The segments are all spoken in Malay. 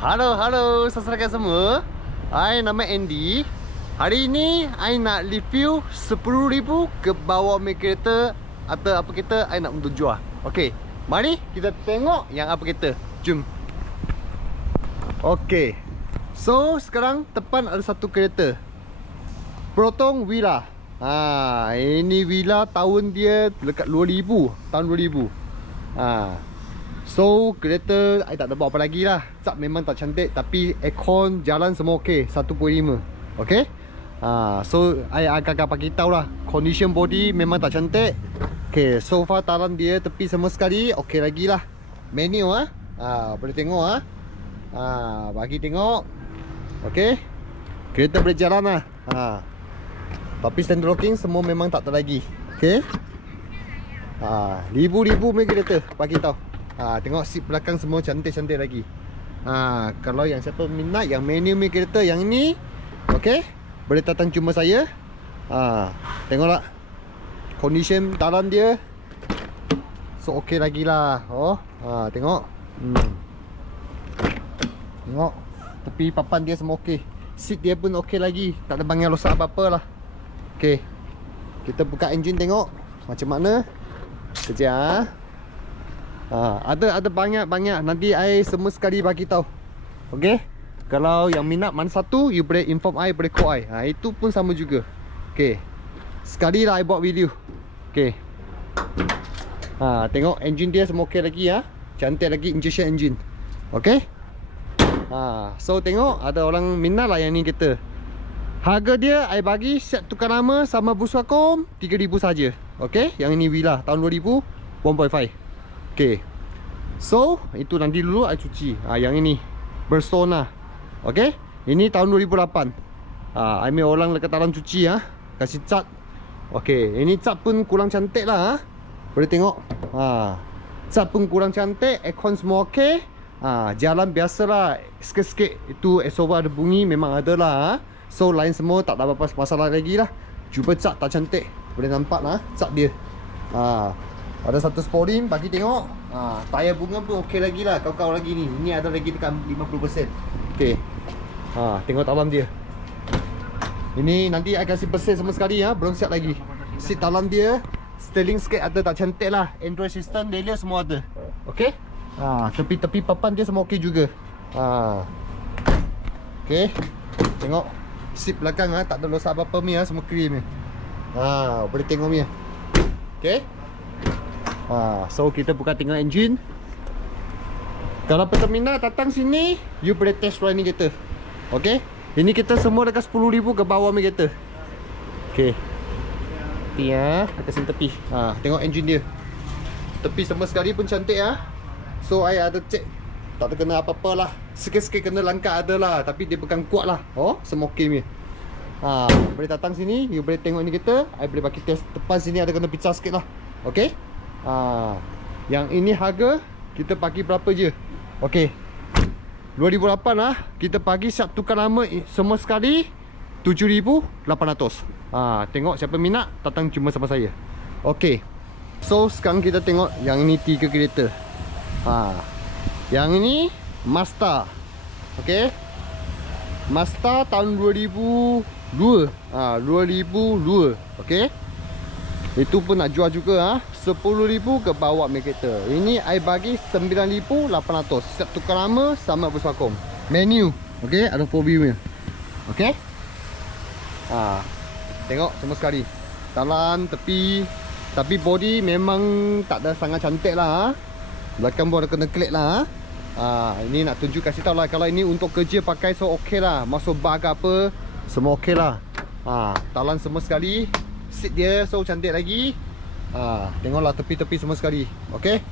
Halo, halo saudara semua. Hai, nama Andy. Hari ini, I nak review 10,000 ke bawah main kereta atau apa kereta I nak untuk jual. Okey, mari kita tengok yang apa kereta. Jom. Okey. So, sekarang depan ada satu kereta. Protong Villa. Ha, ini Villa tahun dia dekat 2000, tahun 2000. Ha. So kereta I tak ada buat apa lagi lah. Cat memang tak cantik Tapi aircon jalan semua okey. 1.5 Okay ha, So I agak-agak bagi tahu lah. Condition body memang tak cantik. Okay so far talan dia tepi semua sekali Okey lagi lah. Menu ah, ha, Boleh tengok ah, ha, Bagi tengok Okay Kereta boleh jalan lah. Ha. Tapi stand locking semua memang tak ada lagi Okay ha, Ribu-ribu punya kereta Bagi tahu ha, Tengok seat belakang semua cantik-cantik lagi. Ha, Kalau yang siapa minat Yang menu mi kereta yang ni Okay Boleh datang jumpa saya. Ha, Tengoklah Condition dalam dia. So okay lagi lah. Oh ha, Tengok. Hmm. Tengok. Tepi papan dia semua okay Seat dia pun okay lagi. Tak ada bangang rosak apa-apa lah. Okay Kita buka enjin tengok Macam mana. Sekejap ha. Ha, ada ada banyak-banyak nanti I semua sekali bagi tahu. Okey. Kalau yang minat mana satu, you boleh inform I, boleh call I. Ha, itu pun sama juga. Okey. Sekali lah I buat video. Okey. Ha, tengok engine dia semua okey lagi ya. Cantik lagi injection engine. Okey. Ha, so tengok ada orang minat lah yang ni kita. Harga dia I bagi set tukar nama sama bus vakum 3000 saja. Okey, yang ini Villa tahun 2000 1.5. Okay So Itu nanti dulu I cuci ha, Yang ini Berstone lah Okay Ini tahun 2008 ha, I main orang dekat dalam cuci ha. Kasih cat Okay Ini cat pun kurang cantik lah ha. Boleh tengok ha. Cat pun kurang cantik Aircon semua okay ha, Jalan biasa lah Sikit-sikit Itu SOV ada bunyi Memang ada lah ha. So lain semua Tak ada apa-apa masalah lagi lah Cuba cat tak cantik Boleh nampak lah Cat dia ha. Ada satu sporim bagi tengok. Ha, tayar bunga pun okey lagi lah. Kau-kau lagi ni. Ini ada lagi tekan 50%. Okey. Ha, tengok talam dia. Ini nanti I kasih bersih semua sekali ya. Belum siap lagi. Seat talam dia. Styling sikit ada tak cantik lah. Android system, Delia semua ada. Okey. Ha, tepi-tepi papan dia semua okey juga. Ha. Okey. Tengok. Seat belakang ah tak ada losak apa-apa ni ah semua clean ni. Ha, boleh tengok ni. Okey. Ha, so kita buka tengok engine. Kalau peminat datang sini, you boleh test ride ni kereta. Okey. Ini kita semua dekat 10,000 ke bawah ni kereta. Okey. Tepi ya, atas tepi. Ha, tengok engine dia. Tepi semua sekali pun cantik ah. So I ada check tak ada kena apa-apa lah Sikit-sikit kena langkah ada lah Tapi dia bukan kuat lah Oh semua okey ni ha, Boleh datang sini You boleh tengok ni kita I boleh bagi test Depan sini ada kena pecah sikit lah Okay Ha, yang ini harga kita bagi berapa je? Okey. 2008 lah. Kita bagi siap tukar nama semua sekali 7800. Ha, tengok siapa minat datang cuma sama saya. Okey. So sekarang kita tengok yang ini tiga kereta. Ha. Yang ini Mazda. Okey. Mazda tahun 2002. Ha, 2002. Okey. Itu pun nak jual juga ah. Ha? 10,000 ke bawah main kereta. Ini I bagi 9,800. Set tukar nama sama vakum. Menu. Okey, ada 4 view Okey. Ha. Tengok semua sekali. Talan, tepi. Tapi body memang tak ada sangat cantik lah. Ha? Belakang pun ada kena klik lah. Ha. ha. ini nak tunjuk kasih tahu lah. Kalau ini untuk kerja pakai so okey lah. Masuk bag apa. Semua okey lah. Ha. Talan semua sekali seat dia so cantik lagi. Ha, Tengoklah tepi-tepi semua sekali Okay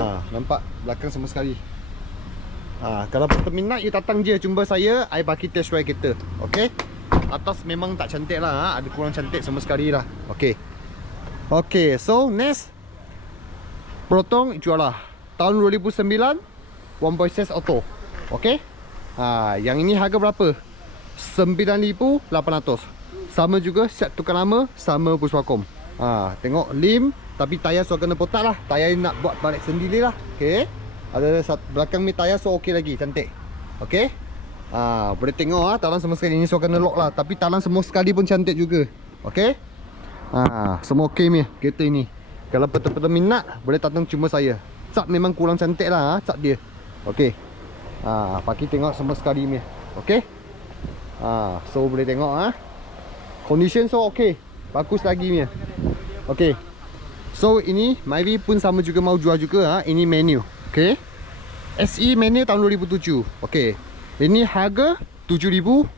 ha, Nampak belakang semua sekali. Ha, Kalau peminat you datang je jumpa saya I bagi test ride kereta Okay Atas memang tak cantik lah ha? Ada kurang cantik semua sekali lah Okay Okay so next. Protong jual lah Tahun 2009 1.6 auto Okay ha, Yang ini harga berapa? 9800 sama juga set tukar nama Sama bus vakum ha, Tengok lim Tapi tayar sudah kena potak lah Tayar nak buat balik sendiri lah Okay Ada sat, belakang mi tayar so okey lagi, cantik. Okey. Ah, boleh tengok ah talang semua sekali ni so kena lock lah, tapi talang semua sekali pun cantik juga. Okey. Ah, semua okey mi kereta ini. Kalau betul-betul minat boleh datang cuma saya. Cap memang kurang cantik lah ah, cap dia. Okey. Ah, pagi tengok semua sekali mi. Okey. Ah, so boleh tengok ah. Condition so okey. Bagus lagi mi. Okey. So ini Myvi pun sama juga mau jual juga ha. Ini menu. Okey. SE menu tahun 2007. Okey. Ini harga 7500.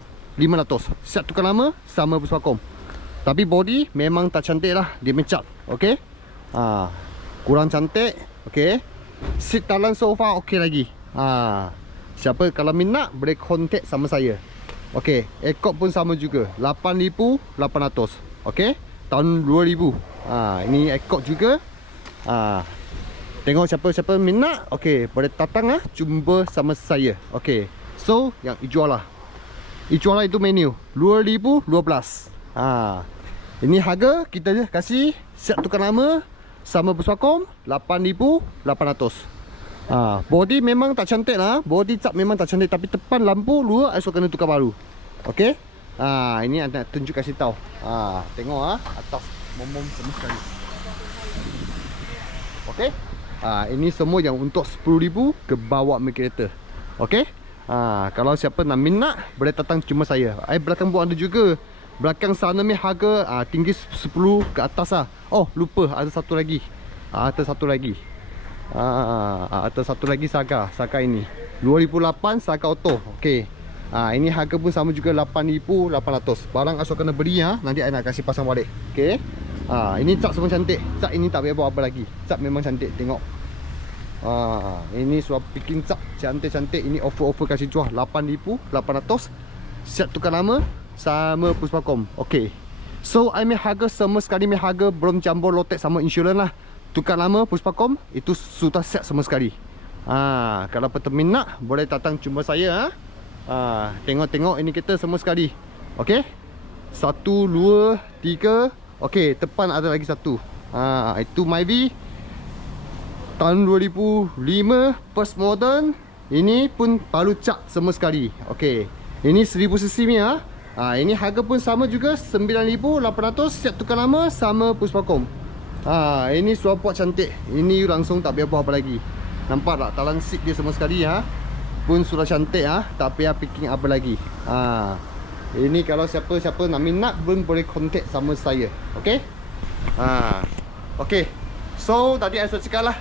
Siap tukar lama sama Puspakom. Tapi body memang tak cantik lah. Dia mencap. Okey. Ha. Kurang cantik. Okey. Seat dalam sofa okey lagi. Ha. Siapa kalau minat boleh contact sama saya. Okey. Ekor pun sama juga. 8800. Okey. Tahun 2000. Ha, ini ekor juga. Ha. Tengok siapa-siapa minat. Okey, boleh datang ah jumpa sama saya. Okey. So, yang hijau lah. Hijau lah itu menu. 2012. Ha. Ini harga kita je kasih siap tukar nama sama Puspakom 8800. Ha, body memang tak cantik lah. Body cap memang tak cantik tapi depan lampu luar esok kena tukar baru. Okey. Ha, ini nak tunjuk kasih tahu. Ha, tengok ah atas momom semua sekali. Okey. Ha, ini semua yang untuk 10,000 ke bawah mi kereta. Okey. Ha, kalau siapa nak minat boleh datang cuma saya. Ai belakang buat ada juga. Belakang sana mi harga ha, tinggi 10 ke atas ah. Oh, lupa ada satu lagi. Ha, ada satu lagi. Ha, ada satu lagi Saga, Saga ini. 2008 Saga Auto. Okey. Ha, ini harga pun sama juga 8800. Barang asal kena beli ha, nanti saya nak kasih pasang balik. Okey. Ha, ini cap semua cantik. Cap ini tak payah buat apa lagi. Cap memang cantik. Tengok. Ha, ini suap picking cap cantik-cantik. Ini offer-offer kasih jual 8800. Siap tukar nama sama Puspakom. Okey. So, I punya harga sama sekali punya harga belum campur lotek sama insurans lah. Tukar nama Puspakom itu sudah siap sama sekali. Ha, kalau peminat boleh datang jumpa saya ha. Ha, tengok-tengok ini kita semua sekali. Okey. Satu, dua, tiga. Okey, depan ada lagi satu. Ha, itu Myvi. Tahun 2005 first modern. Ini pun baru cap semua sekali. Okey. Ini 1000cc ni ha. Ha, ini harga pun sama juga 9800 siap tukar nama sama Puspakom. Ha, ini suapot cantik. Ini langsung tak payah buat apa lagi. Nampak tak talan seat dia semua sekali ha. Pun sudah cantik ha. Tak payah picking apa lagi. Ha. Ini kalau siapa-siapa nak minat pun boleh contact sama saya. Okey? Ha. Okey. So tadi saya sudah cakap lah.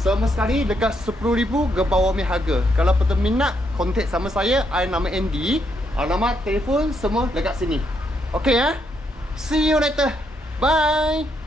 Sama sekali dekat 10,000 ke bawah mi harga. Kalau betul minat contact sama saya, I nama Andy. Alamat telefon semua dekat sini. Okey ya. See you later. Bye.